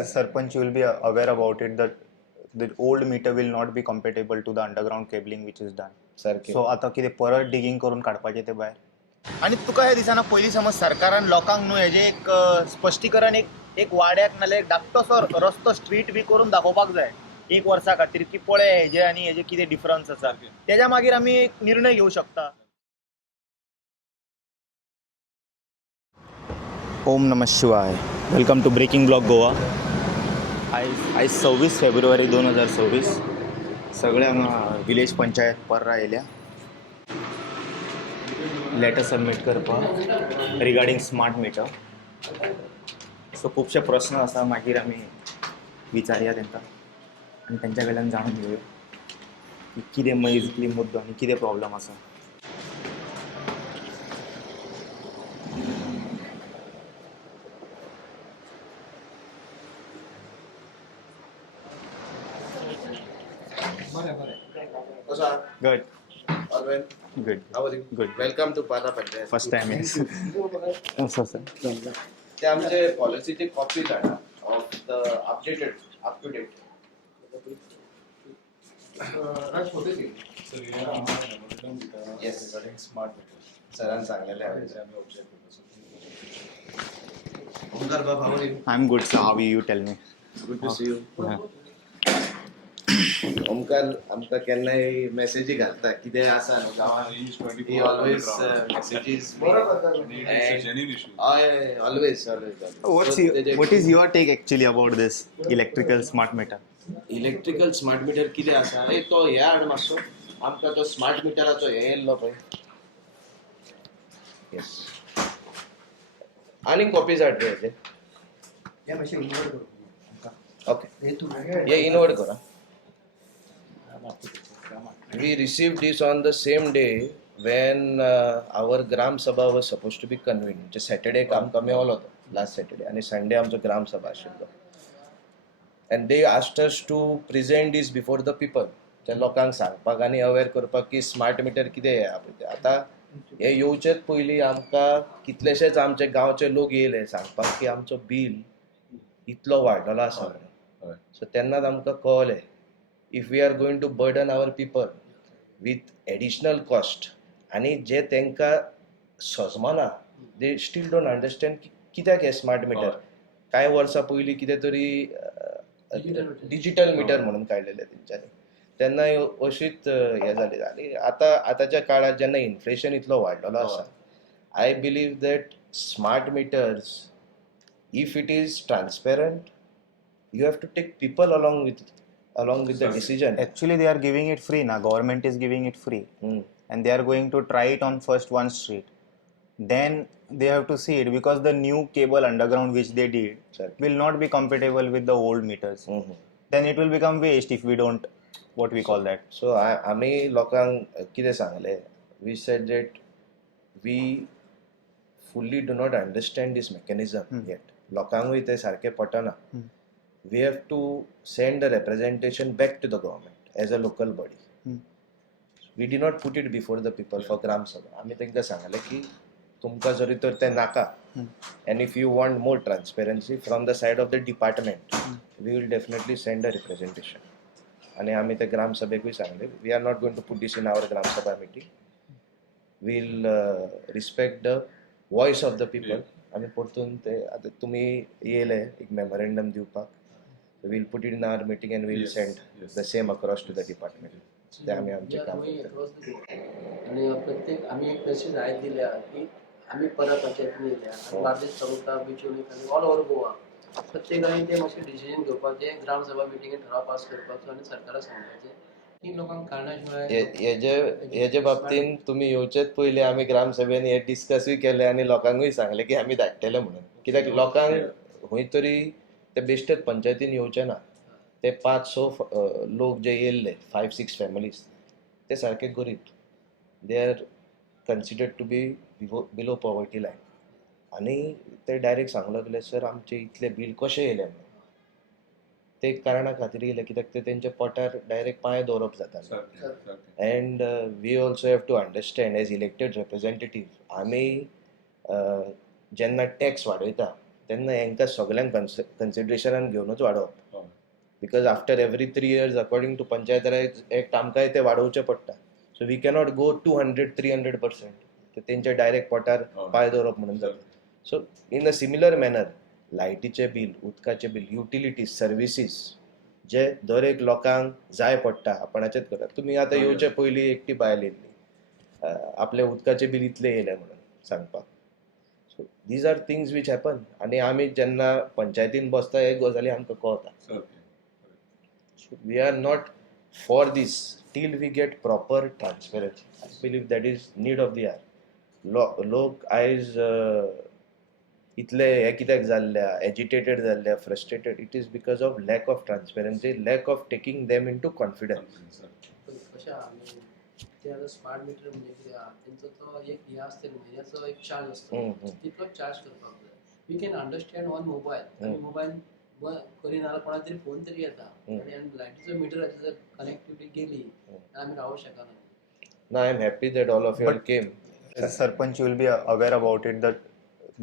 the sarpanch will be aware about it that the old meter will not be compatible to the underground cabling which is done. सारखे So आता कितें परत digging करून काडपाचें ते भायर. आनी तुका हे दिसना पयलीं समज सरकारान लोकांक न्हू हेजें एक स्पश्टीकरण एक वाड्याक नाल्यार एक धाकटोसो रस्तो स्ट्रीट बी करून दाखोवपाक जाय 1 वर्सा खातीर की पळय हेजे आनी हेजे कितें डिफरन्स आसा. तेज्या मागीर आमी एक निर्णय घेवं शकता. ओम नमः शिवाय. Welcome to breaking blog Goa. आयज 26 फेब्रुवारी 2026. सगळे हांगा विलेज पंचायत पर्रा येयल्या लेटर सबमीट करपाक रिगार्डींग स्मार्ट मिटर. सो खुबशे प्रस्न आसा, मागीर आमी विचारया तांकां आनी तांच्या कडल्यान जाणून घेवया की कितें मेजरली मुद्दो आनी कितें प्रॉब्लम आसा. Good. All well. Good. How are you? Good. Welcome to Pata Panchayat. First time yes. असं सर. ते आमचे पॉलिसीची कॉपी काढा of the updated up to date. Yes सरांनी सांगलेले आहे. ओंकार बाबा, how are you? I'm good, sir. How are you? Tell me. Good to see you. Yeah. Omkar आमकां केन्नाय मेसेजी घालता कितें आसा न्हू गांवांत. He always messages me. हय always. What is your take actually about this electrical smart meter? Electrical smart meter कितें आसा तो हे हाड मातसो आमकां तो स्मार्ट मिटराचो हे येयल्लो पळय. येस आनी कॉपीज हाड रे हेजे. ओके हे इनवर्ट करा. We received this on the same day when our Gram Sabha was supposed to be convened. म्हणजे सॅटर्डे आमकां मेळलो तो लास्ट सॅटर्डे आनी संडे आमचो ग्राम सभा आशिल्लो. And they asked us to present this before the people. त्या लोकांक सांगपाक आनी अवेअर करपाक की स्मार्ट मिटर कितें हे पळय आतां हे येवचेच पयलीं आमकां कितलेशेच आमचे गांवचे लोक येयले सांगपाक की आमचो बिल इतलो वाडलेलो आसा म्हणून. सो तेन्नाच आमकां कळलें if we are going to burden our people with additional cost आनी जे तांकां सजमना दे स्टील डोंट अंडरस्टँड कित्याक हे स्मार्ट मिटर. कांय वर्सां पयलीं कितें तरी डिजिटल मिटर म्हणून काडलेले तेंच्यांनी. तेन्ना अशीच हे जाली आनी आतांच्या काळात जेन्ना इन्फ्लेशन इतलो वाडलेलो आसा I believe that smart meters if it is transparent you have to take people along with the decision. Actually, they are giving it free now. Government is giving it free, and they are going to try it on first one street. Then they have to see it because the new cable underground which they did will not be compatible with the old meters. Then it will become waste if we don't what we call that. So आमी लोकांक कितें सांगले we said that we fully do not understand this mechanism yet. लोकांकूय ते सारके Patna. We have to send a representation back to the government as a local body. We did not put it before the people for Gram Sabha. आमी तांकां सांगले की तुमकां जरी तर ते नाका and if you want more transparency from the side of the department we will definitely send a representation. आणि आमी ते ग्राम सभेकूय सांगले we are not going to put this in our Gram Sabha meeting. We will respect the voice of the people. आमी परतून ते आतां तुमी येयले एक मेमोरेंडम दिवपाक. We'll put it in our meeting and we'll send the same across to the department. ते आमी आमचे काम आणि प्रत्येक आम्ही एक मेसेज आयज दिल्या की आम्ही परत पंचायतीन येयल्या आनी बार्देस तालुका बिचोली ऑल ओव्हर गोवा प्रत्येकाने ते मातशें डिसिजन घेवपाचें ग्राम सभा मिटिंगेन ठराव पास करपाचो आनी सरकाराक सांगपाचें की लोकांक कारणाशिवाय हेजे बाबतीन तुमी येवचेच पयलीं आमी ग्राम सभेन हे डिस्कसूय केले आनी लोकांकूय सांगले की आमी धाडटले म्हणून. कित्याक लोकांक खंय तरी ते बेश्टेच पंचायतीन येवचे ना. ते 5-6 लोक जे येयल्ले 5-6 फॅमिलीज ते सारके गरीब. They are considered to be below poverty line. आनी ते डायरेक्ट सांगूंक लागले सर आमचे इतले बील कशें येयले म्हणून. ते कारणा खातीर येयले कित्याक ते तेंच्या पोटार डायरेक्ट पांय दवरप जाता. And we also have to understand as elected representative आमी जेन्ना टॅक्स वाडयता तेन्ना हेंकां सगळ्यांक कन्सिडरेशनान घेवनूच वाडोवप. Because after every 3 years according to panchayat Raj act आमकांय ते वाडोवचें पडटा. So we cannot go 200-300%. तेंच्या डायरेक्ट पोटार पांय दवरप म्हणून जाता. So in a similar manner लायटीचें बील, उदकाचें बील, युटिलिटीज, सर्विसीस जे दर एक लोकांक जाय पडटा आपणाचेच करात. तुमी आतां येवचे पयलीं एकटी बायल येयल्ली आपले उदकाचें बील इतलें येयलें म्हणून सांगपाक. So these are things which happen. आनी आमी जेन्ना पंचायतीन बसता हे गजाली आमकां कळटा. We are not for this till we get proper transparency. I believe that is need of the hour. लोक आयज इतले हे कित्याक जाल्ल्या, एजिटेटेड जाल्ल्या, frustrated, it is because of lack of transparency, lack of taking them into confidence. कशें आमी ते आतां स्मार्ट मिटर म्हणजे कितें आहा तेंचो तो एक हे आसता म्हयन्याचो एक चार्ज असतो तितलोच चार्ज करपाक जाय. We can understand on mobile आनी मोबायल करिना कोणा तरी फोन तरी येता आनी लायटीचो मिटराची जर कनेक्टिविटी गेली आमी रावूंक शकना. No, I am happy that all of you all came. As a Sarpanch, you will be aware about it that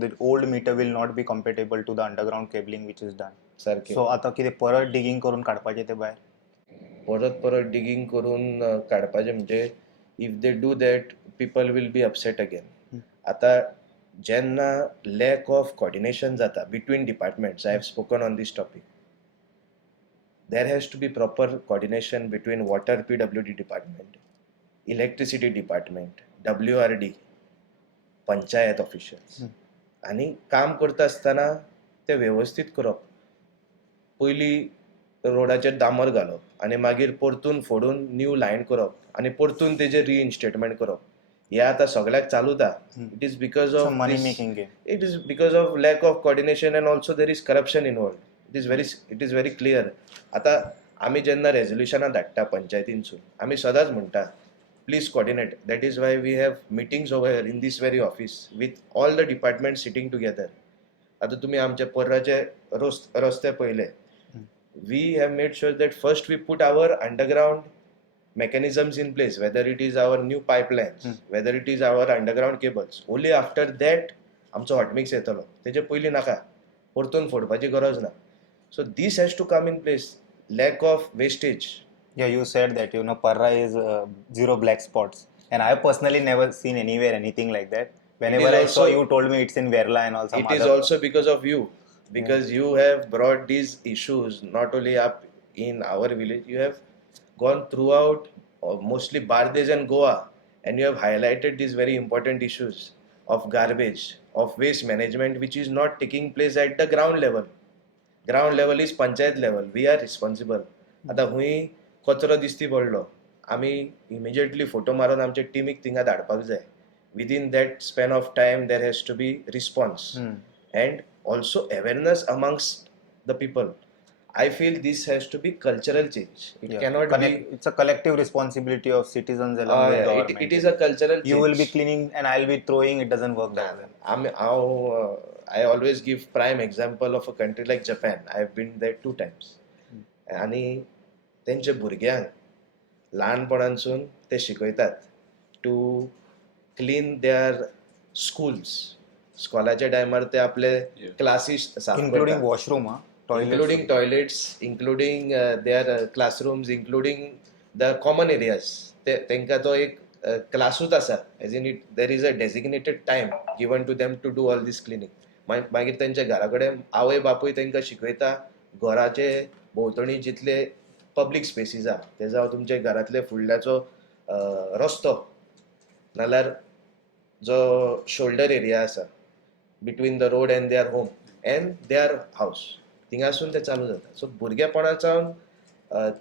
the old meter will not be compatible to the underground cabling which is done. सारकें. So आता कितें परत digging करून काडपाचें ते भायर? परत digging करून काडपाचें म्हणजे if they do that people will be upset again. आतां जेन्ना लॅक ऑफ कॉर्डिनेशन जाता between departments, I have spoken on this topic. There has to be proper coordination between water PWD department, electricity department, WRD, panchayat officials. आनी काम करता आसतना ते वेवस्थीत करप. पयलीं रोडाचेर डांबर घालप आनी मागीर परतून फोडून न्यू लायन करप आनी परतून तेजेर रिइन्स्टेटमेंट करप. हे आतां सगळ्याक चालूता. It is because It's a of money making game. It is because of lack of coordination and also there is corruption involved. It is very clear. आतां आमी जेन्ना रेझोल्युशनां धाडटा पंचायतीनसून आमी सदांच म्हणटा please coordinate. That is why we have meetings over here in this very office with all the departments sitting together. आता तुम्ही आमचे पर्राचे रस्ते पहिले. We have made sure that first we put our underground mechanisms in place, whether it is our new pipelines, whether it is our underground cables. Only after that आमचो hot mix येतलो. तेजे पयलीं नाका. परतून फोडपाची गरज ना. So this has to come in place. Lack of wastage. Yeah, you said that Parra is zero black spots, and I have personally never seen anywhere anything like that. Whenever I saw, you told me it's in Verla and all some It other. is also because of you, because you have brought these issues not only up in our village, you have gone throughout mostly Bardez and Goa, and you have highlighted these very important issues of garbage, of waste management, which is not taking place at the ground level. Ground level is panchayat level. We are responsible. आता हुई कचरो दिसती पडलो, आमी immediately photo मारून आमचे टिमीक थिंगा धाडपाक जाय. Within that span of time there has to be response and also awareness amongst the people. I feel this has to be cultural change. It cannot be. It's a collective responsibility of citizens along with government. It is a cultural change. You will be cleaning and I'll be throwing. It doesn't work that way. I always give prime example of a country like Japan. I have been there 2 times. आणि तेंचे भुरग्यांक ल्हानपणांसून ते शिकयतात to clean there schools. स्कॉलाच्या टायमार ते आपले classes साफ Including washroom, including toilets, including their classrooms, including the common areas. तेंका तो एक क्लासूच आसा. As in it there is a designated time given to them to do all this cleaning. मागीर तेंच्या घरा कडेन आवय बापूय तेंकां शिकयता घराचे भोंवतणी जितले पब्लीक स्पेसीस आहा ते जावं तुमच्या घरांतले फुडल्याचो रस्तो नाल्यार जो शोल्डर एरिया आसा between the road and their home and their house थिंगासून ते चालू जाता. सो भुरगेपणाच्यान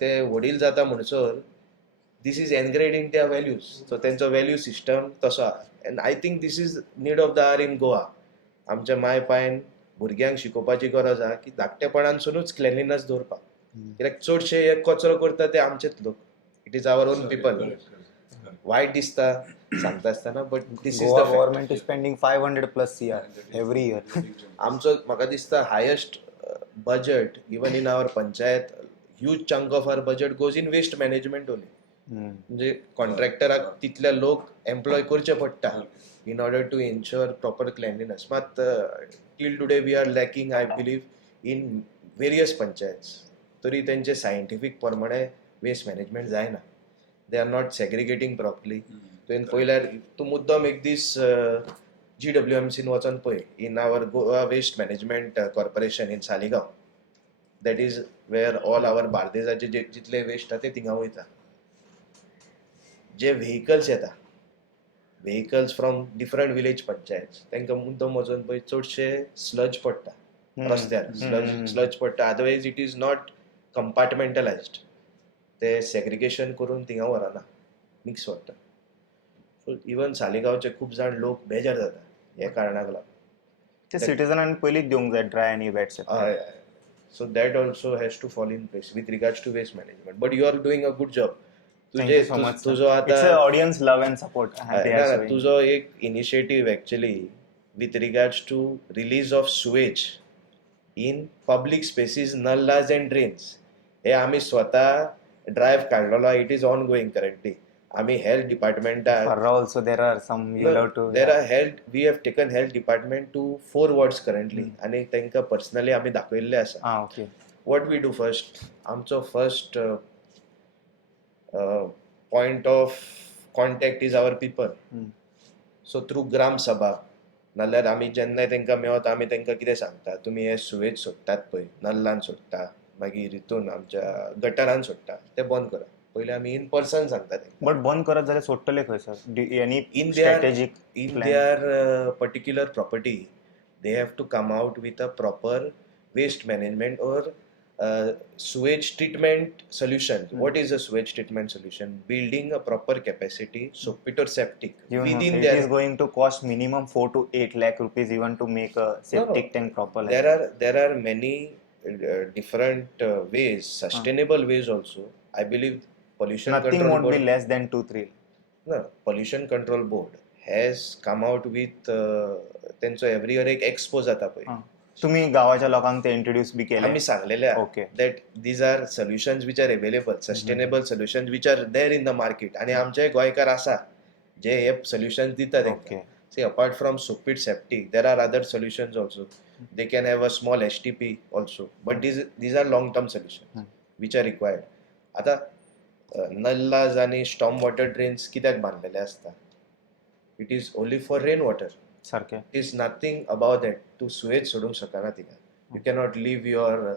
ते वडील जाता म्हणसर this is engrained in their values. So तेंचो व्हॅल्यू सिस्टम तसो आहा. And I think this is need of the hour in Goa. आमच्या माय पायन भुरग्यांक शिकोवपाची गरज आहा की धाकटेपणांसूनच क्लेनलीनस दवरपाक. कित्याक चडशे हे कचरो करता ते आमचेच लोक. It is our own people. वायट दिसता सांगता आसतना but this is the government is spending 500+ CR every year. आमचो म्हाका दिसता highest budget even in our panchayat, huge chunk of our budget goes in waste management only. म्हणजे कॉन्ट्रॅक्टराक तितले लोक employ करचे पडटा in order to ensure proper cleanliness. मात till today we are lacking I believe in various panchayats. तरी तेंचे scientific प्रमाणे waste management जायना. They are not segregating properly. तुवें पयल्यार तूं मुद्दम एक दीस GWMCन वचोन पळय in our Goa waste management corporation in Saligao. That is where all our बार्देजाचे जितले वेस्ट आहा ते थिंगा वयता. जे व्हेकल्स येता vehicles from different village panchayat तांकां मुद्दम वचोन पळय चडशे स्लज पडटा रस्त्यार. स्लज पडटा. Otherwise it is not compartmentalised. ते सेग्रिगेशन करून थिंगा व्हरना, मिक्स व्हरता. सो इवन सालिगांवचे खूब जाण लोक बेजार जाता हे कारणाक लागून. ते सिटीजनांनी पयलींच दिवंक जाय ड्राय आनी वेट हय. So that also has to fall in place with regards to waste management. But you are doing a good job. तुजो आतां ऑडियन्स लव अँड सपोर्ट. तुजो एक initiative actually with regards to release of sewage in public spaces, nullahs and drains. हे आमी स्वता drive काडलेलो. It is ongoing currently. आमी health डिपार्टमेंटाक also there are some you love to there are health, we have taken health department to 4 wards currently आणि तांकां personally आमी दाखयल्ले आसा. Okay. what we do first, आमचो first point of contact is our people. so through ग्राम सभा नाल्यार आमी जेन्नाय तांकां मेळत आमी तांकां कितें सांगता, तुमी हे सुवेज सोडटात पळय, नल्लान सोडटा, मागीर हितून आमच्या गटारान सोडटा, ते बंद करा. पयलीं आमी इन पर्सन सांगता तांकां. बट बंद करत जाल्यार सोडटले खंय sir? Any in strategic their particular property they have to come out with a proper waste management or sewage treatment solution. What is a sewage treatment solution? Building a proper capacity so pit or septic within it is going to cost minimum 4 to 8 lakh rupees even to make a septic tank proper. There are many different ways, sustainable ways also. I believe pollution Nothing control won't board be less than 2-3. No, pollution control board has come out with त्यांचो every year एक expo जाता पळय. तुम्ही गावाच्या लोकांक ते introduce बी केले? आमी सांगलेले okay. That these are solutions which are available, sustainable solutions which are there in the market. आणि आमचे गोंयकार आसा जे हे सॉल्युशन्स दिता तांकां. See apart from soak pit septic there are other solutions also. They can have a small STP also. But these are long term solutions which are required. आतां नल्लाज आणि स्टॉर्म वॉटर ड्रेन्स कित्याक बांधलेले असता? It is only for rain water. सारखे. It is nothing about that. तू sewage सोडूंक शकना थिंगा. You cannot leave your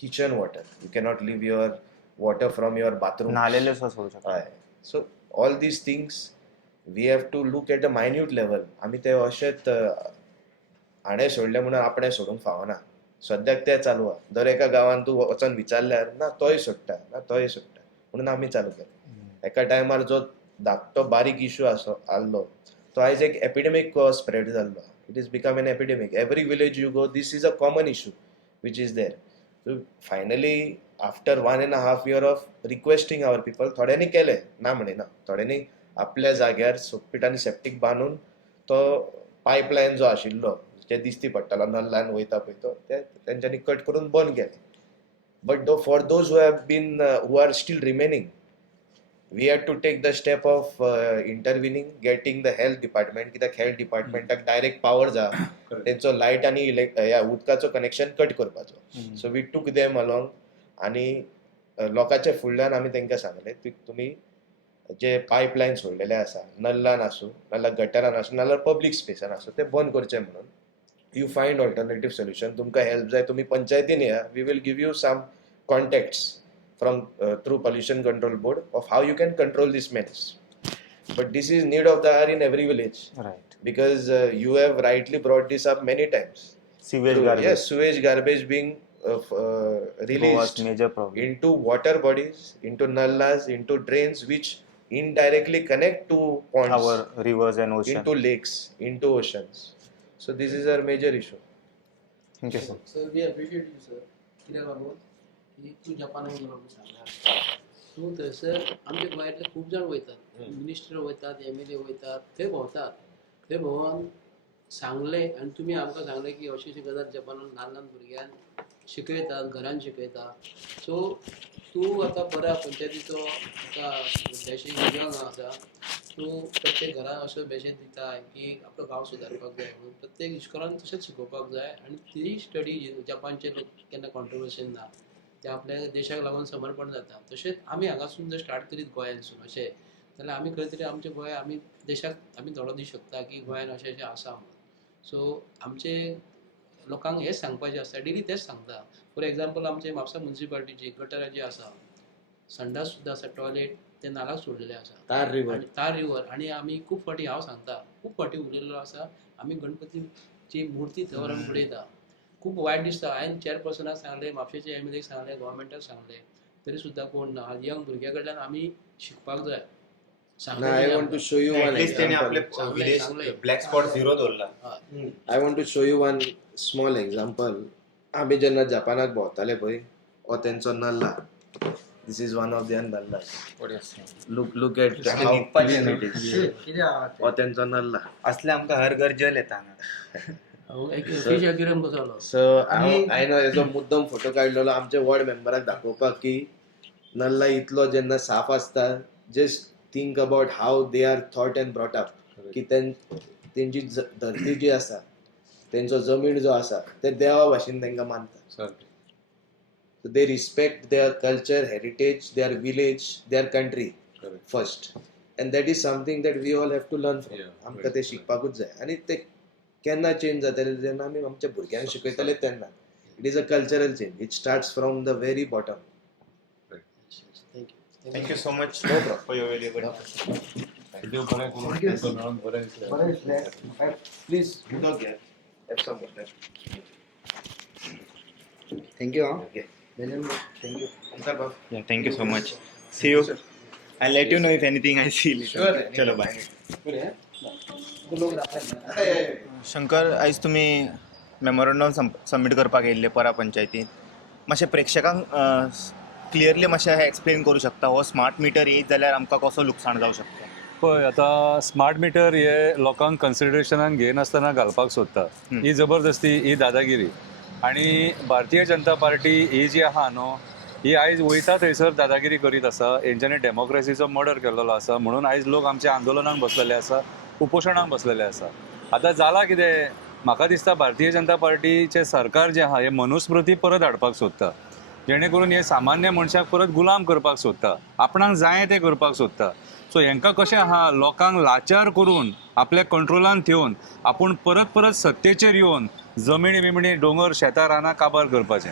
kitchen water, you cannot leave your water from your bathroom. नालेले सोडू शकता. हय. So all these things we have to look at a minute level. आमी ते अशेंच हाणें सोडले म्हणून आपणें सोडूंक फावना. सद्याक ते चालू आहा. दर एका गांवांत तूं वचोन विचारल्यार ना तोय सोडटा, ना तोय सोडटा म्हणून आमी चालू केलें. एका टायमार जो धाकटो बारीक इश्यू आसलो तो आयज एक एपिडेमीक स्प्रेड जाल्लो. It is become an epidemic. Every village you go this is a common issue which is there. So finally after 1.5 years of requesting our people थोड्यांनी केलें, ना म्हणिना, थोड्यांनी आपल्या जाग्यार सोकपीट आनी सेप्टीक बांदून तो पायपलायन जो आशिल्लो जे दिसती पडटालो नल्लान वयता पळय तो तेंच्यांनी कट करून बंद केलें. But for those who have been who are still remaining we had to take the step of intervening, getting the health department. कित्याक हेल्थ डिपार्टमेंटाक डायरेक्ट पावर जा तेंचो लायट आनी उदकाचो कनेक्शन कट करपाचो. So we took them along आनी लोकांच्या फुडल्यान आमी तांकां सांगलें तुमी जे पायपलायन सोडलेले आसा नल्लान आसूं नाल्यार गटरान आसूं नाल्यार पब्लीक स्पेसान आसूं ते बंद करचे म्हणून. You find alternative solution. तुमकां हेल्प जाय तुमी पंचायतीन येया. We will give you some contacts from through pollution control board of how you can control this menace. But this is need of the hour in every village. Right. Because you have rightly brought this up many times. Sewage garbage being released major problem into water bodies, into nallas, into drains which indirectly connect to ponds, our rivers and ocean, into lakes, into oceans. So this is our major issue. Thank you sir. Sir we appreciate you sir. कित्याक लागून की तूं जपानाक गेलो म्हणून सांगला. तूं थंयसर आमच्या गोंयांतले खूब जाण वयतात. मिनिस्टर वयतात, MLA वयतात, थंय भोंवतात. थंय भोंवन सांगलें आनी तुमी आमकां सांगलें की अशी अशी गजाल जपानान ल्हान ल्हान भुरग्यांक शिकयतात, घरान शिकयतात. सो तूं आतां बऱ्या पंचायतीचो आतां बेशेन यंग आसा, तूं प्रत्येक घरान असो बेशेन दिता की आपलो गांव सुदारपाक जाय म्हणून प्रत्येक इश्कोलान तशेंच शिकोवपाक जाय. आनी ती स्टडी जपानचे लोक केन्ना कॉन्ट्रोवर्सी ना, ते आपल्या देशाक लागून समर्पण जाता. तशेंच आमी हांगासून जर स्टार्ट करीत गोंयांतसून अशें जाल्यार आमी खंय तरी आमचे गोंय आमी देशाक आमी धडो दिवंक शकता की गोंयान अशें अशें आसा म्हणून. सो आमचे लोकांक हेच सांगपाचें आसता, डेली तेच सांगता. फॉर एग्जाम्पल आमचे म्हापसा म्युनिसिपालिटीची गटरां जी आसा, संडास सुद्दां आसा, टॉयलेट ते नालाक सोडलेले आसा, तार रिवर आनी तार रिवर. आनी आमी खूब फावटी हांव सांगता, खूब फावटी उलयल्लो आसा, आमी गणपतीची मुर्ती थंय व्हरून उडयता. खूब वायट दिसता. हांवें चेअरपर्सनाक सांगलें, म्हापशेचे एमएलएक सांगलें, गव्हर्मेंटाक सांगलें, तरी सुद्दां कोण ना. यंग भुरग्यां कडल्यान आमी शिकपाक जाय. I want to show you one at least तेणे आपले example. Village black spot zero दवरला. I want to show you one small example. आम्ही जेन्ना जपानाक भोंवताले पळय, हो तेंचो नल्ला. This is one of their nallas. Look at how clean it is. हो तेंचो नल्ला. असले आमकां हर घर जल येता फिश एक्वेरियम बसवलो. सो हांवें हेजो मुद्दम फोटो काडलेलो आमच्या वॉर्ड मेंबराक दाखोवपाक की नल्ला इतलो जेन्ना साफ आसता, just think about how they are thought and brought up, की तेंची धरती जी आसा, तेंचो जमीन जो आसा, ते देवा भाशेन तांकां मानता. So they respect their culture, heritage, their village, their country first, and that is something that we all have to learn from. आमकां ते शिकपाकूच जाय. आनी ते केन्ना चेंज जातले जेन्ना आमी आमच्या भुरग्यांक शिकयतले तेन्ना. It is a cultural change. It starts from the very bottom. Thank you so much for your very Please do not get. Have some water. Thank you. Okay. Thank you. Thank you so much. See you. I let you know if anything I see. चलो bye. Shankar, आयज तुमी memorandum submit करपाक येयल्ले परा पंचायतीन. मातशें प्रेक्षकांक clearly मातशें explain करूं शकता, हो स्मार्ट मिटर येयत जाल्यार आमकां कसो लुकसाण जावं शकता? पळय, आतां स्मार्ट मिटर हे लोकांक कन्सिडरेशनान घेनासतना घालपाक सोदता. ही जबरदस्ती, ही दादागिरी. आनी भारतीय जनता पार्टी ही जी आहा न्हू, ही आयज वयता थंयसर दादागिरी करीत आसा. हेंच्यांनी डेमोक्रेसीचो मर्डर केल्लो आसा, म्हणून आयज लोक आमचे आंदोलनाक बसलेले आसा, उपोशणाक बसलेले आसा. आतां जाला कितें, म्हाका दिसता भारतीय जनता पार्टीचें सरकार जें आहा हें मनुस्मृती परत हाडपाक सोदता, जेणे करून हे सामान्य मनशाक परत गुलाम करपाक सोदता, आपणाक जाय तें करपाक सोदता. सो हेंकां कशें आहा, लोकांक लाचार करून आपल्या कंट्रोलान ठेवन आपूण परत परत सत्तेचेर येवन जमिनी बिमणी, दोंगर, शेतां, रानां काबार करपाचें.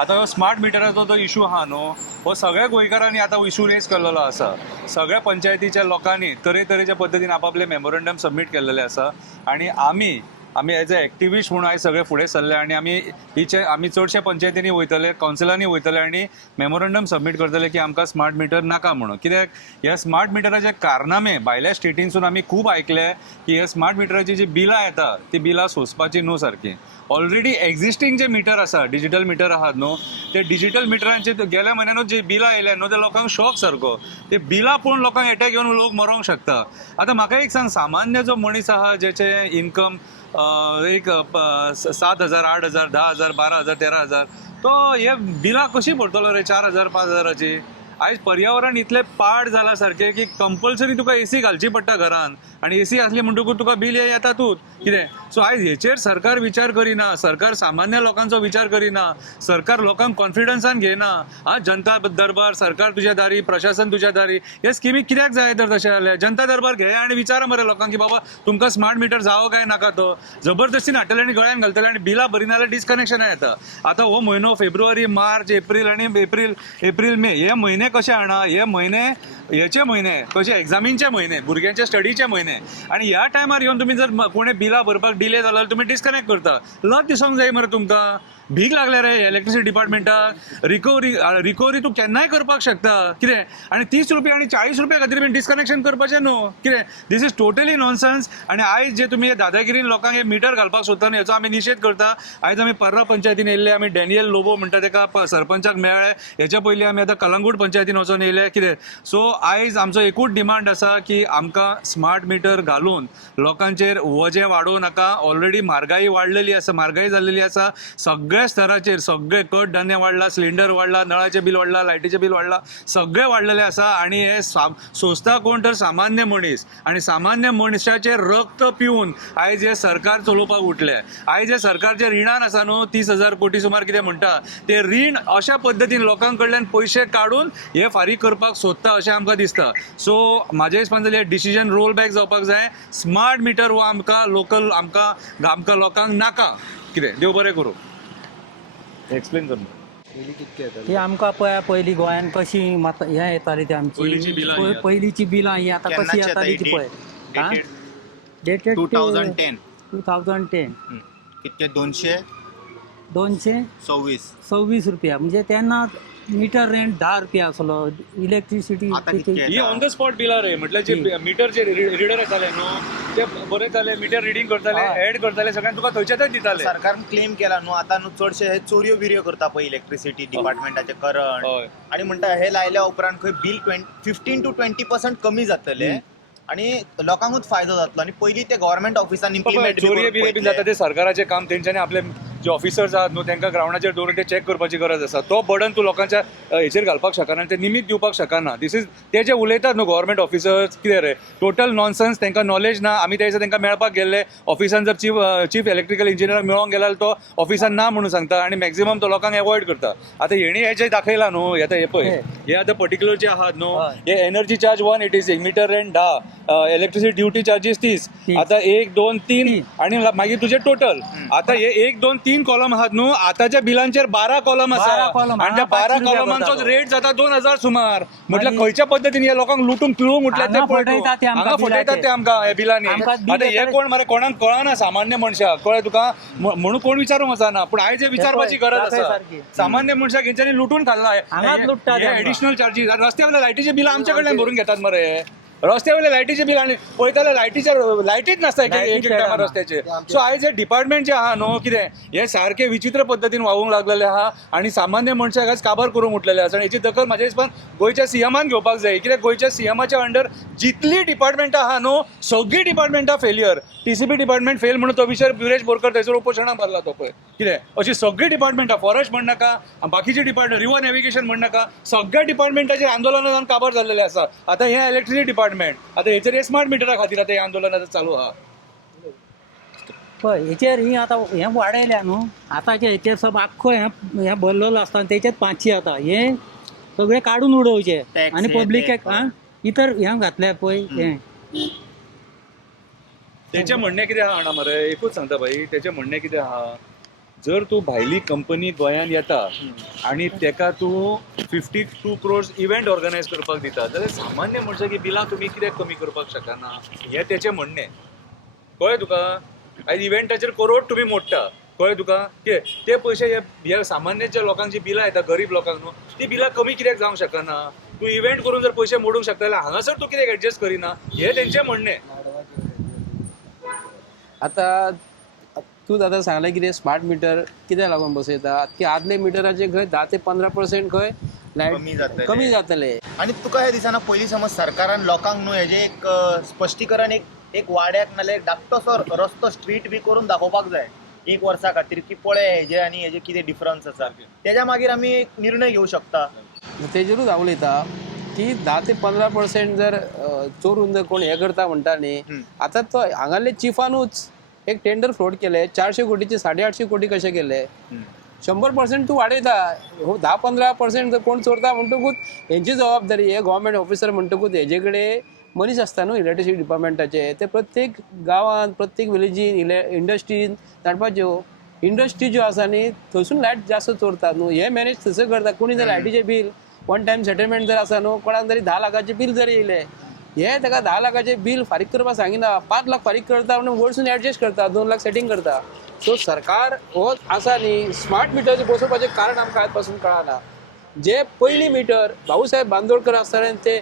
आतां हो स्मार्ट मिटराचो जो इशू आहा न्हू, हो सगळ्या गोंयकारांनी आतां इशू रेज केल्लो आसा. सगळ्या पंचायतीच्या लोकांनी तरेतरेच्या पद्दतीन आपापले मेमोरंडम सबमीट केल्लेले आसा. आनी आमी एज अ एक्टिविस्ट म्हणून आयज सगळे फुडें सरले आनी आमी चडशे पंचायतींनी वयतले, कावन्सिलांनी वयतले आनी मेमोरंडम सबमीट करतले की आमकां स्मार्ट मिटर नाका म्हणून. कित्याक ह्या स्मार्ट मिटराचे कारनामे भायल्या स्टेटींसून आमी खूब आयकले की ह्या स्मार्ट मिटराची जी बिलां येता ती बिलां सोंसपाची न्हू सारकी. ऑलरेडी एक्झिस्टींग जे मिटर आसा, डिजिटल मिटर आहात न्हू, ते डिजिटल मिटरांचे गेल्या म्हयन्यानूच जे बिलां येयल्या न्हू, ते लोकांक शॉक सारको. ते बिलां पळोवन लोकांक एटॅक येवन लोक मरोंक शकता. आतां म्हाका एक सांग, सामान्य जो मनीस आहा जेचे इनकम एक 7,000, 8,000, 10,000, 12,000, 13,000, तो हे बिलां कशी भरतलो रे 4,000, 5,000ची? आयज पर्यावरण इतलें पाड जाला सारकें की कंपल्सरी तुका एसी घालची पडटा घरान, आनी एसी आसली म्हणटकूच तुका बिल येतातूच कितें. सो आयज हेचेर सरकार विचार करिना, सरकार सामान्य लोकांचो विचार करिना, सरकार लोकांक कॉन्फिडन्सान घेयना. जनता दरबार, सरकार तुज्या दारी, प्रशासन तुज्या दारी, हे स्किमी कित्याक जाय तर तशें जालें? जनता दरबार घेया आनी विचारा मरे लोकांक की बाबा तुमकां स्मार्ट मिटर जावो काय नाका. तो जबरदस्तीन हाडटले आनी गळ्यान घालतले आनी बिलां भरिना जाल्यार डिस्कनेक्शनां येता. आतां हो म्हयनो फेब्रुवारी, मार्च, एप्रील आनी एप्रील मे हे म्हयने कशे हाडा, हे म्हयने कशे एग्जामींचे म्हयने, भुरग्यांचे स्टडीचे म्हयने. आनी ह्या टायमार येवन तुमी जर कोणें बिलां भरपाक डिले जाल्यार तुमी डिस्कनेक्ट करता. लज दिसोंक जाय मरे तुमकां. भीक लागल्या रे इलेक्ट्रिसिटी डिपार्टमेंटाक. रिकवरी तूं केन्नाय करपाक शकता कितें. आनी 30 रुपया आनी 40 रुपया खातीर बीन डिस्कनेक्शन करपाचें न्हू कितें. This is totally nonsense. आनी आयज जे तुमी दादागिरीन लोकांक हे मिटर घालपाक सोदता न्ही, हेचो आमी निशेध करता. आयज आमी पर्रा पंचायतीन येयल्ले, आमी डॅनियल लोबो म्हणटा तेका सरपंचाक मेळ्ळे. हेच्या पयलीं आमी आतां कलंगूट पंचायतीन वचून येयले कितें. सो आयज आमचो एकूच डिमांड आसा की आमकां स्मार्ट मिटर घालून लोकांचेर वजें वाडोवं नाका. ऑलरेडी म्हारगाय वाडलेली आसा, म्हारगाय जाल्लेली आसा. सगळे सगळ्या स्तराचेर सगळे कडधान्य वाडला, सिलिंडर वाडला, नळाचें बिल वाडला, लायटीचें बिल वाडला, सगळे वाडलेले आसा. आनी हे सोंसता कोण तर सामान्य मनीस. आनी सामान्य मनशाचें रक्त पिवन आयज हे सरकार चलोवपाक उठले. आयज हे सरकारचे रिणान आसा न्हू 30,000 कोटी सुमार कितें म्हणटा ते रीण अशा पद्दतीन लोकां कडल्यान पयशे काडून हे फारीक करपाक सोदता अशें आमकां दिसता. सो म्हाज्या हिसपान हे डिसिजन रोल बॅक जावपाक जाय. स्मार्ट मिटर हो आमकां लोकल आमकां लोकांक नाका. कितें देव बरें करूं. एक्सप्लेन कर. ती आमकां पयलीं गोंयान कशी हें येताली ती पयलींची बिलां आमची ही पयलींची बिलां ही आतां कशी केन्नाची येताली आतां ती ही पळय dated डेटेड 2010 2010 कितके 226 226 रुपया. म्हणजे तेन्ना मिटर रेंट 10 रुपया आसलो. इलेक्ट्रिसिटी आतां कितके? ही ऑन द स्पॉट बिलां रे. म्हटल्यार जे मिटरचे रिडर येताले न्हू ते बरयताले, मिटर रिडींग करताले, एड करताले, सगळ्यांक तुका थंयच्याच दिताले. सरकारान क्लेम केला न्हू आतां न्हू चडशे हे चोऱ्यो बिऱ्यो करता पळय इलेक्ट्रिसिटी डिपार्टमेंटाचे करंट हय. आणि म्हणटा हे लायल्या उपरांत खंय बिल 15 to 20% कमी जातले आणि लोकांकूच फायदो जातलो. आणि पयलीं ते गव्हर्नमेंट ऑफिसान इम्प्लिमेंट चोरी बिरे बी जाता ते सरकाराचें काम. तेंच्यांनी आपले जे ऑफिसर्स आहात न्हू तांकां ग्रावंडाचेर दवरून ते चॅक करपाची गरज आसा. तो बर्डन तूं लोकांच्या हेचेर घालपाक शकना, ते निमित दिवपाक शकना. दिस इज ते जे उलयतात न्हू गव्हर्नमेंट ऑफिसर्स कितें रे टोटल नॉनसन्स. तांकां नॉलेज ना. आमी त्या दिसा तांकां मेळपाक गेल्ले ऑफिसान. जर चीफ इलेक्ट्रिकल इंजिनियर मेळोंक गेल्यार तो ऑफिसान ना म्हणून सांगता आणि मॅक्झिमम तो लोकांक एवॉयड करता. आतां हेणी हे जे दाखयला न्हू हे पळय हे आतां पर्टिक्युलर जे आहात न्हू हे energy charge 186, meter rent 10, electricity duty charges 30. आता 1, 2, 3 आणि मागीर तुझे टोटल. आता हे 1, 2, 3 कॉलम आहात न्हू आताच्या बिलांचेर 12 कॉलम आसा. 12 कॉलम. आणि त्या 12 कॉलमांचो रेट जाता 2,000 सुमार. म्हटल्यार खंयच्या पद्धतीन हे लोकांक लुटून पिळूंक उठल्या ते फटयतात ते आमकां हांगा फटयतात ते आमकां हे बिलांनी. आमकां बिल आतां हे कोण मरे कोणाक कळना सामान्य मनशाक कळ्ळें तुका म्हणून कोण विचारूंक वचना. पूण आयज हे विचारपाची गरज आसा. सारकी. सामान्य मनशाक हेंच्यांनी लुटून खाल्ला. हांगाच लुटतात आमकां. एडिशनल चार्जीस रस्त्यावयल्या लायटीचे बिल आमच्या कडल्यान भरून घेतात मरे. रस्त्यावयले लायटीचे बिल आणि पळयताले लायटीच नासता एक टायमार रस्त्याचे. सो आयज हे डिपार्टमेंट जे आहा न्हू कितें हे सारखे विचित्र पद्दतीन वावूंक लागलेले आहा आणि सामान्य मनशाक आज काबार करूंक उठलेले आसा. आणि हेची दखल म्हाज्या हिसपान गोंयच्या सीएमान घेवपाक जाय. कित्याक गोंयच्या सीएमाच्या अंडर जितली डिपार्टमेंटां आहा न्हू सगळीं डिपार्टमेंटां फेलियर. टीसीपी डिपार्टमेंट फेल म्हणून तो विशय बिरेश बोरकर थंयसर उपोशणाक मारला तो पळय. कितें अशी सगळीं डिपार्टमेंटां फॉरेस्ट म्हण नाका बाकीची डिपार्टमेंट रिवर नॅव्हिगेशन म्हण नाका सगळ्या डिपार्टमेंटाचेर आंदोलनां जावन काबार जाल्लेले आसा. आतां हे इलेक्ट्रिसिटी डिपार्टमेंट आतां हेचेर स्मार्ट मिटरा खातीर आतां हे आंदोलन आतां चालू आहा. पळय हेचेर ही आतां हें वाडयल्या न्हू आतांचे हेचेर सब आख्खो हें भरलेलो आसता. तेचेच 500 आता हे सगळे काडून उडोवचे Tax आनी हे पब्लिकेक ते. इतर हें घातल्या पळय हें तेचें म्हणणें कितें आहा जाणा मरे एकूच सांगता भाई तेचें म्हणणें कितें आहा जर तूं भायली कंपनी गोंयांत येता आनी तेका तूं 52 crores इव्हेंट ऑर्गनायज करपाक दिता जाल्यार सामान्य मनशाक ही बिलां तुमी कित्याक कमी करपाक शकना हें तेचें म्हणणें. कळ्ळें तुका आयज इव्हेंटाचेर करोड तुमी मोडटा. कळ्ळें तुका ते पयशे हे सामान्य जे लोकांची बिलां येता गरीब लोकांक न्हू ती बिलां कमी कित्याक जावंक शकना. तूं इव्हेंट करून जर पयशे मोडूंक शकता जाल्यार हांगासर तूं कित्याक एडजस्ट करिना हें तेंचें म्हणणें. आता तूं आतां सांगलें कितें स्मार्ट मिटर कित्याक लागून बसयतात की आदले मिटराचे खंय 10 ते 15% खंय लायट कमी जातले. आणि तुका हे दिसना पयलीं समज सरकारान लोकांक न्हू हेजे एक स्पश्टीकरण एक वाड्याक नाल्यार एक धाकटोसो रस्तो स्ट्रीट बी करून दाखोवपाक जाय 1 वर्सा खातीर की पळय हेजे आनी हेजे कितें डिफरन्स आसा. तेज्या मागीर आमी एक निर्णय घेवं शकता. तेजेरूच हांव उलयता की 10 ते 15% जर चोरून जर कोण हे करता म्हणटा न्ही आतां तो हांगाले चिफानूच एक टेंडर फ्लोट केले 400 कोटीचे 850 कोटी कशे केले. 100% तूं वाडयता 10-15% जर कोण चोरता म्हणटकूच हेंची जबाबदारी हे गव्हर्मेंट ऑफिसर म्हणटकूच हेजे कडेन मनीस आसता न्हू इलेक्ट्रिसिटी डिपार्टमेंटाचे ते प्रत्येक गांवांत प्रत्येक विलेजीन इंडस्ट्रीन धाडपाच्यो. इंडस्ट्री ज्यो आसा न्ही थंयसून लायट जास्त चोरतात न्हू हे मॅनेज थंयसर करता. कोणी जर लायटीचे बील 1 टायम सेटलमेंट जर आसा न्हू कोणाक जरी 10 लाखाचे बील जरी येयले हे ताका 10 लाखाचे बील फारीक करपाक सांगिना 5 लाख फारीक करता म्हणून वरसून एडजस्ट करता 2 लाख सेटींग करता. सो सरकार हो आसा न्ही स्मार्ट मिटरचे बसोवपाचें कारण आमकां आयज पासून कळना. जे पयलीं मिटर भाऊसाहेब बांदोडकर आसताले ते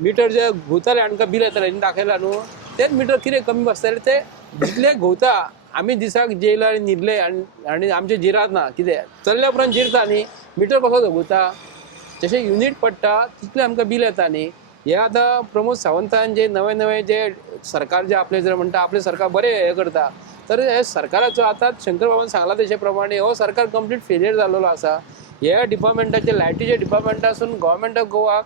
मिटर जे घुंवताले आमकां बिल येतालें दाखयला न्हू तेच मिटर कितें कमी बसताले ते जितले घुंवता आमी दिसाक जेयला आनी न्हिदले आनी आमचे जिरात ना कितें चल्ल्या उपरांत जिरता न्ही मिटर कसो घुंवता जशें युनिट पडटा तितलें आमकां बिल येता न्ही. हे आतां प्रमोद सावंतान जे नवे जे सरकार जे आपले जर म्हणटा आपले सरकार बरें हे करता तर हे सरकाराचो आतां शंकर बाबान सांगला तेचे प्रमाणे हो सरकार कंप्लीट फेलियर जाल्लो आसा. ह्या डिपार्टमेंटाचे लायटीचे डिपार्टमेंटासून गव्हर्मेंट ऑफ गोवा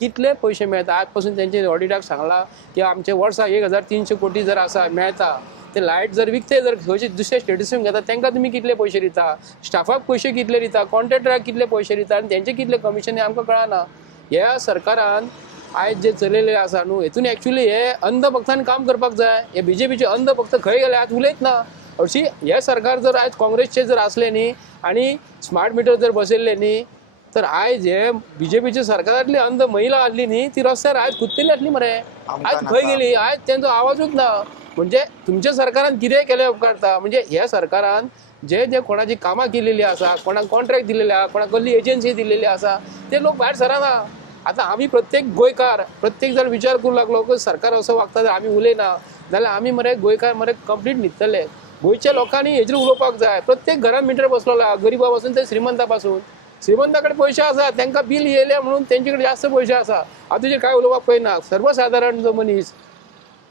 कितले पयशे मेळटा आज पासून तेंचे ऑडिटाक सांगला की आमचे वर्साक 1300 कोटी जर आसा मेळटा ते लायट जर विकते जर खंयचे दुसरे स्टेटसून घेता तांकां तुमी कितले पयशे दिता, स्टाफाक पयशे कितले दिता, कॉन्ट्रॅक्टराक कितले पयशे दिता आनी तेंचे कितले कमिशन आमकां कळना. ह्या सरकारान आयज जे चलयले आसा न्हू हेतून एक्चुअली हे अंधभक्तान काम करपाक जाय. हे बीजेपीचे अंधभक्त खंय गेले आज उलयत ना. हरशी हे सरकार जर आयज काँग्रेसचे जर असले न्ही आनी स्मार्ट मिटर जर बसयल्ले न्ही तर आयज हे बीजेपीच्या सरकारांतली अंध महिला आसली न्ही ती रस्त्यार आयज कुत्तेली आसली मरे. आयज खंय गेली, आयज तेंचो आवाजूच ना. म्हणजे तुमच्या सरकारान कितें केलें उपकारता. म्हणजे ह्या सरकारान जे जे कोणाची कामां केलेली आसा, कोणाक कॉन्ट्रॅक्ट दिलेले आसा, कोणाक कसली एजन्सी दिलेली आसा ते लोक भायर सराना. आतां आमी प्रत्येक गोंयकार प्रत्येक जण विचार करूं लागलो की सरकार असो वागता जर आमी उलयना जाल्यार आमी मरे गोंयकार मरे कंप्लीट न्हिदतले. गोंयच्या लोकांनी हेजेर उलोवपाक जाय. प्रत्येक घरान मिटर बसलेलो आसा, गरिबा पासून ते श्रीमंता पासून. श्रीमंता कडेन पयशे आसा तांकां बिल येयले म्हणून तेंचे कडेन जास्त पयशे आसा. हांव तुजेर कांय उलोवपाक पळयना. सर्वसाधारण जो मनीस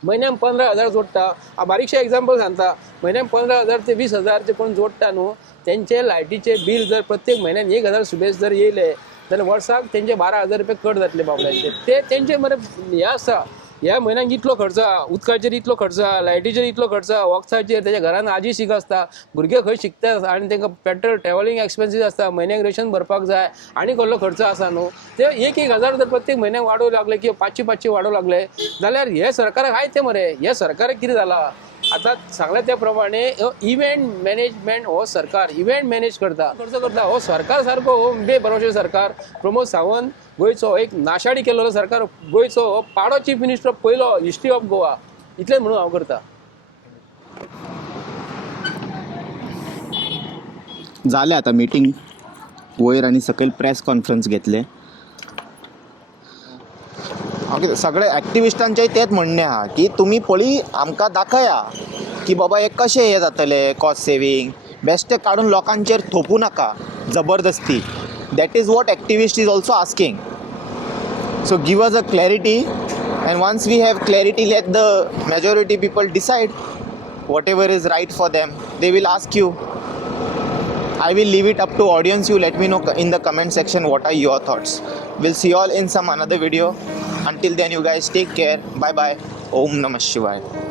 म्हयन्याक 15,000 जोडटा, हांव बारीकशें एग्जाम्पल सांगता, म्हयन्याक 15,000 ते 20,000 जे कोण जोडटा न्हू तेंचे लायटीचे बिल जर प्रत्येक म्हयन्यान 1,000 सुबेज जर येयले जाल्यार वर्साक तेंचे 12,000 रुपया कट जातले बाबड्यांचे. ते तेंचे मरे हे आसा ह्या म्हयन्याक इतलो खर्च आहा, उदकाचेर इतलो खर्च आहा, लायटीचेर इतलो खर्च आहा, वखदाचेर, तेच्या घरान आजी शिक आसता, भुरगे खंय शिकतात आनी तांकां पेट्रोल ट्रॅव्हलिंग एक्सपेन्सीस आसता, म्हयन्याक रेशन भरपाक जाय आनी कसलो खर्च आसा न्हू. ते 1,000 जर प्रत्येक म्हयन्याक वाडोवं लागले किंवा 500 वाडोवं लागले जाल्यार हे सरकाराक आयते मरे. हे सरकाराक कितें जाला आतां सांगल्या त्या प्रमाणे इव्हेंट मॅनेजमेंट हो सरकार इव्हेंट मॅनेज करता खर्च करता. हो सरकार सारको हो बेभरवशें सरकार. प्रमोद सावंत गोंयचो एक नाशाडी केलेलो सरकार, गोंयचो हो पाडो चीफ मिनिस्टर पयलो हिस्ट्री ऑफ गोवा. इतलें म्हणून हांव करता. जालें आतां मिटींग वयर आनी सकयल प्रेस कॉन्फरन्स घेतले. सगळे एक्टिविस्टांचें तेच म्हणणें आहा की तुमी पळय आमकां दाखया की बाबा हे कशें हे जातलें कॉस्ट सेवींग. बेश्टें काडून लोकांचेर थोपू नाका जबरदस्ती. That is what activist is also asking. So give us a clarity and once we have clarity let the majority people decide whatever is right for them. They will ask you. I will leave it up to audience. You let me know in the comment section what are your thoughts. We'll see you all in some another video. Until then, you guys take care. Bye bye. Om Namah Shivaya.